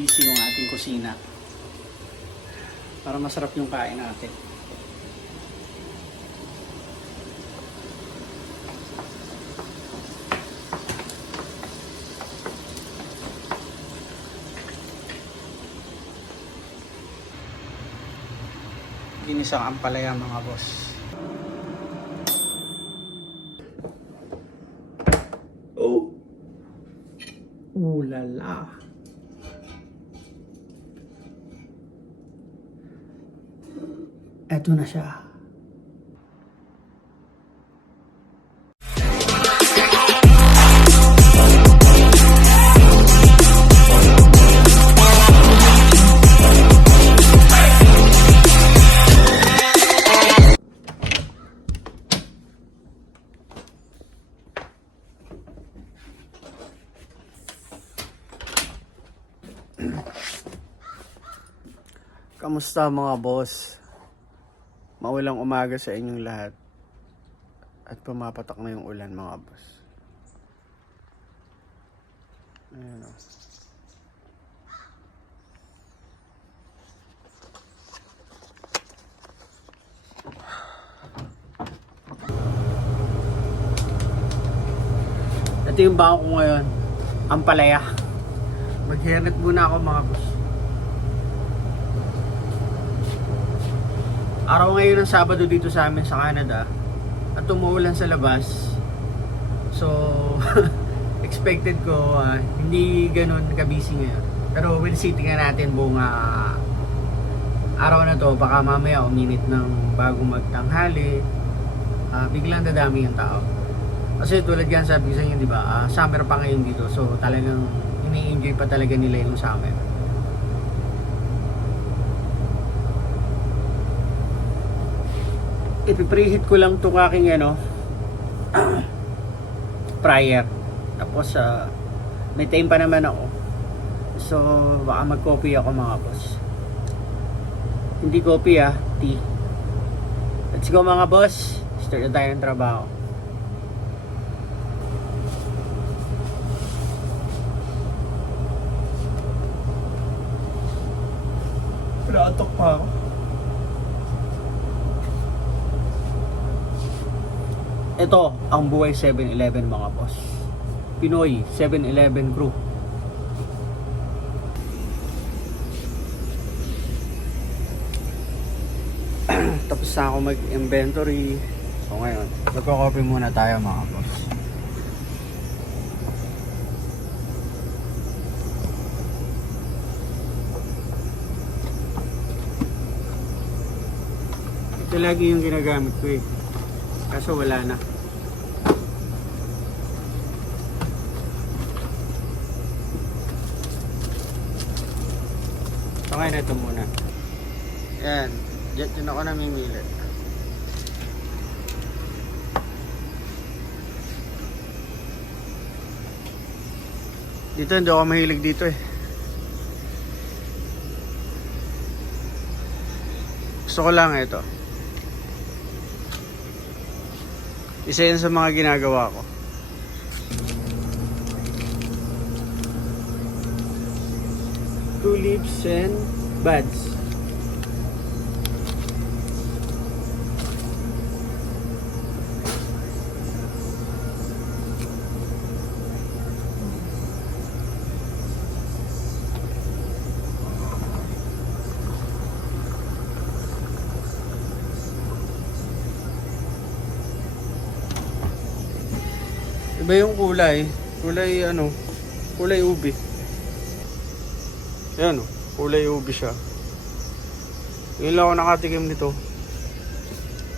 busy yung ating kusina para masarap yung kain natin. Ginisang ampalaya mga boss. Oh. Ulala. Eto na siya. Kamusta mga boss? Maulang umaga sa inyong lahat. At pumapatak na yung ulan mga boss. Ayan o. Ito yung bako ko ngayon. Ampalaya. Mag-hairnet muna ako mga boss. Araw ngayon ng Sabado dito sa amin sa Canada at umuulan sa labas, so expected ko hindi ganun kabisi ngayon, pero we'll see, tingnan natin buong araw na to. Baka mamaya uminit ng bago magtanghali, biglang dadami yung tao kasi tulad yan sabi ko sa inyo, di ba, summer pa ngayon dito, so talagang ini-enjoy pa talaga nila yung summer. Ipipreheat ko lang itong aking fryer. Tapos may time pa naman ako, so baka mag coffee ako mga boss. Hindi coffee tea. Let's go mga boss, start na tayo ng trabaho. Pinatok pa ako. Ito ang buhay 7-Eleven mga boss. Pinoy 7-Eleven crew. Tapos na ako mag-inventory. So ngayon, magko-coffee muna tayo mga boss. Ito lagi yung ginagamit ko kaso wala na. So ngayon ito muna. Yan, dyan ako namimili. Dito hindi ako mahilig dito Gusto ko lang ito. Isa yan sa mga ginagawa ko. Tulips and buds. Iba yung kulay. Kulay ubi. Ayan kulay ubi siya. Ngayon lang ako nakatikim nito.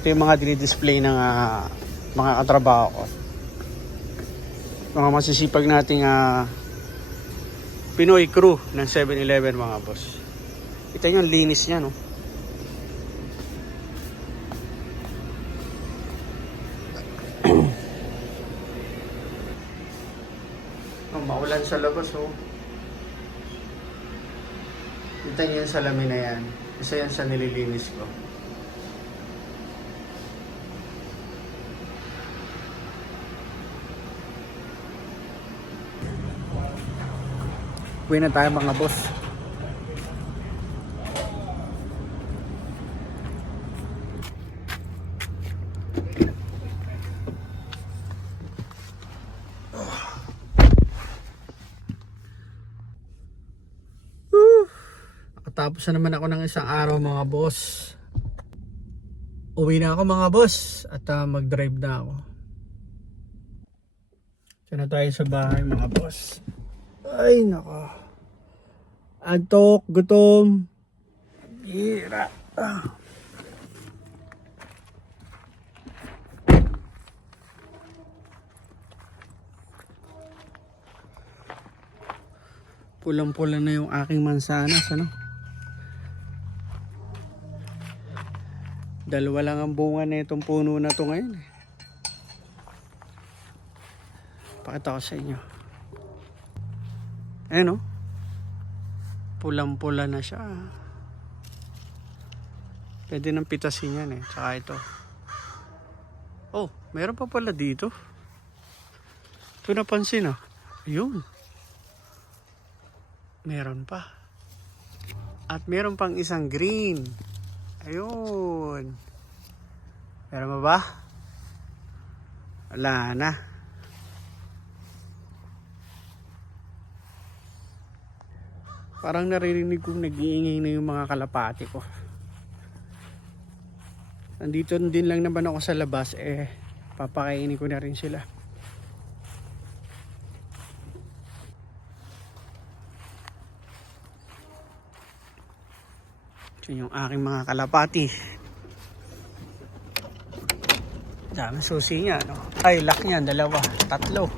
Ito yung mga dinidisplay ng mga katrabaho ko. Mga masisipag nating Pinoy crew ng 7-Eleven mga boss. Ito yung linis niya maulan sa labas Kita niyo yung salamin na yan. Isa yan sa nililinis ko. Uwi na tayo mga boss. Nakatapos na naman ako ng isang araw mga boss. Uwi na ako mga boss at mag-drive na ako. Diyan na tayo sa bahay mga boss. Ay nako. Antok, gutom. Hira. Pulang-pula na yung aking mansanas, ano? Dalawa lang ang bunga na itong puno na to ngayon. Pakita ko sa inyo. Ayan, oh. Pulang-pula na siya. Pwede nang pitasin yan eh. Tsaka ito. Oh, meron pa pala dito. Ito napansin, ah. Ayun. Meron pa. At meron pang isang green. Ayun. Meron ba ba? Wala na. Parang naririnig kong nag-iingay na yung mga kalapati ko. Nandito din lang naman ako sa labas, papakainin ko na rin sila. Ito yung aking mga kalapati. Dami susi niya, no? Ay, lock niya, 2, 3.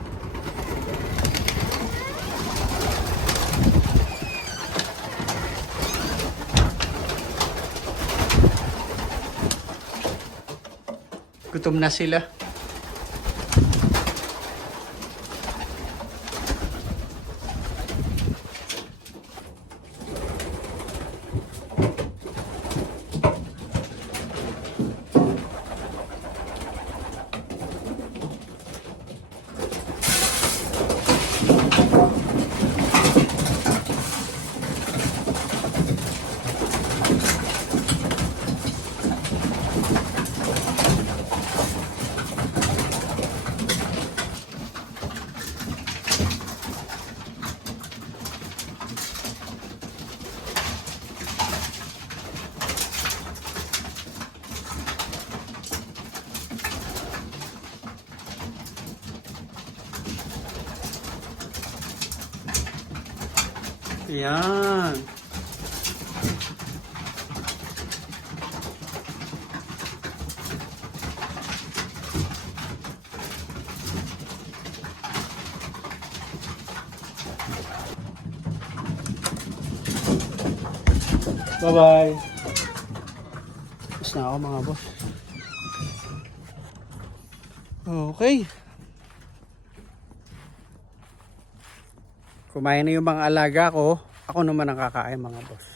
Gutom na sila. Yan. Bye-bye. Tapos na ako mga boss. Okay. Kumain na yung mga alaga ko. Ako naman ang kakain mga boss.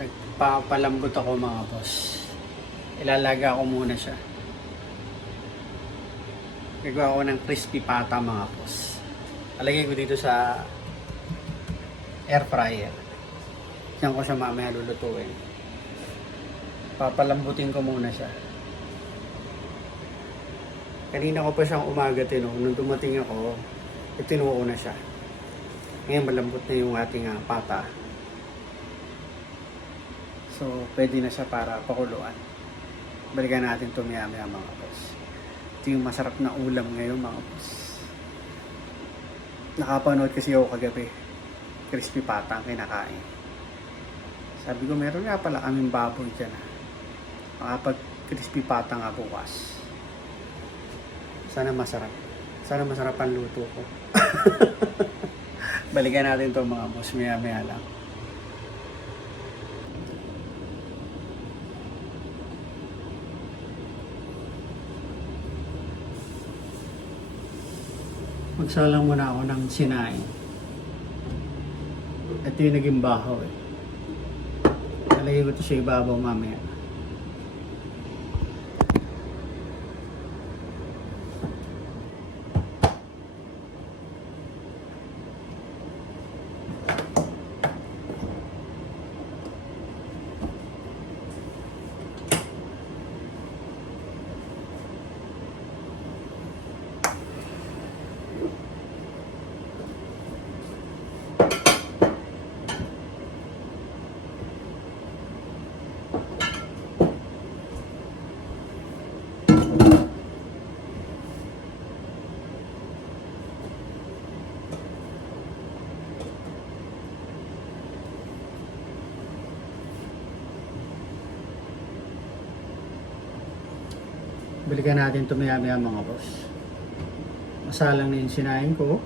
Nagpapalambot ako mga boss. Ilalaga ko muna siya. Gagawa ko ng crispy pata mga boss. Alagay ko dito sa air fryer. Diyan ko siya mamaya lulutuin. Papalambutin ko muna siya. Kanina ko pa siyang umaga tinong. Nung dumating ako, itinuo ko na siya. Ngayon malambot na yung ating pata. So, pwede na siya para pakuluan. Balikan natin ito maya-maya mga boss. Ito yung masarap na ulam ngayon mga boss. Nakapanood kasi ako kagabi. Crispy pata ang kinakain. Sabi ko, meron nga pala kaming baboy dyan. Makapag crispy pata nga bukas. Sana masarap. Sana masarap ang luto ko. Balikan natin to mga boss. Maya-maya lang. Magsalang muna ako ng sinaing. Ito yung naging bahaw eh. Nalagay ko ito sa ibabaw mamaya. Balikan natin ito maya-maya mga boss. Masalang na yung sinain ko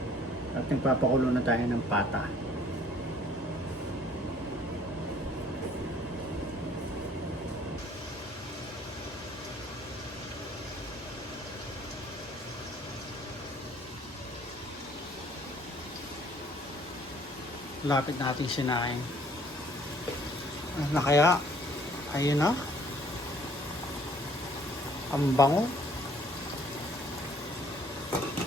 at nagpapakulo na tayo ng pata. Lapit natin sinain. Ano na kaya? Ayun na. Ang bango.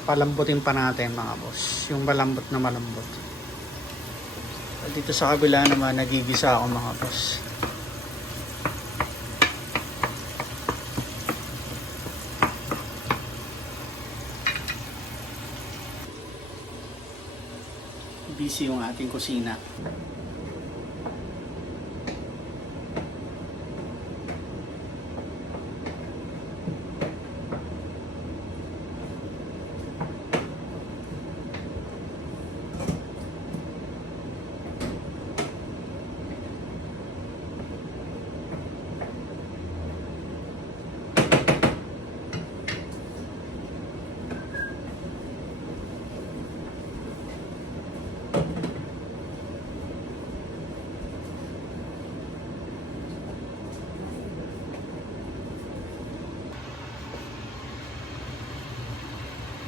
Palambutin pa natin mga boss. Yung malambot na malambot. At dito sa kabila naman nagigisa ako mga boss. Busy yung ating kusina.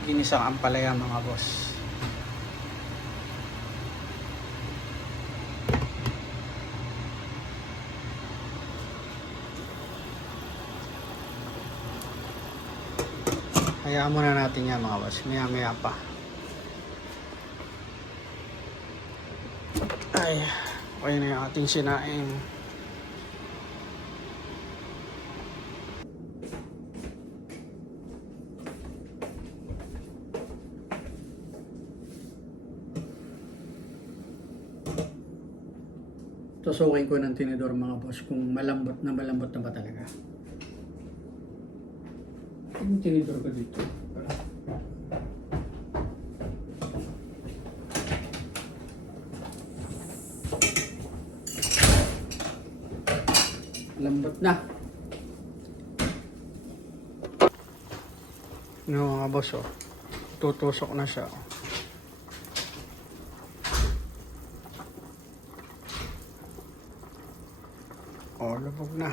Ginisang ampalaya mga boss. Hayaan muna natin yan mga boss. Maya pa. Ay, okay na yung ating sinaing. Tusukin ko ng tinidor mga boss kung malambot na ba talaga. Yung tinidor ko dito. Lambot na. Yung mga boss oh. Tutusok na siya. Oh, lubog na.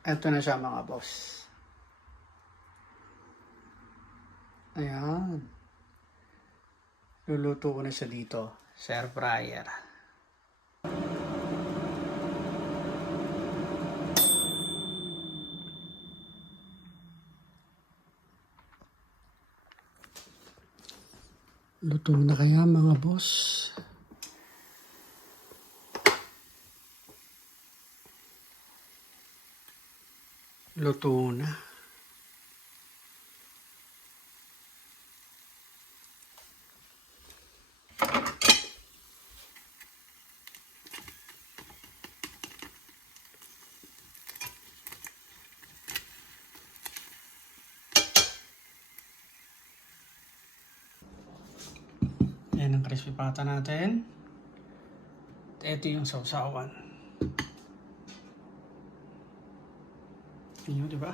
Ito na siya mga boss. Ayan. Luluto ko na siya dito sa air fryer. Luto na kaya mga boss? Luto na. Yan ang crispy pata natin. Ito yung sausawan. Yun, di ba?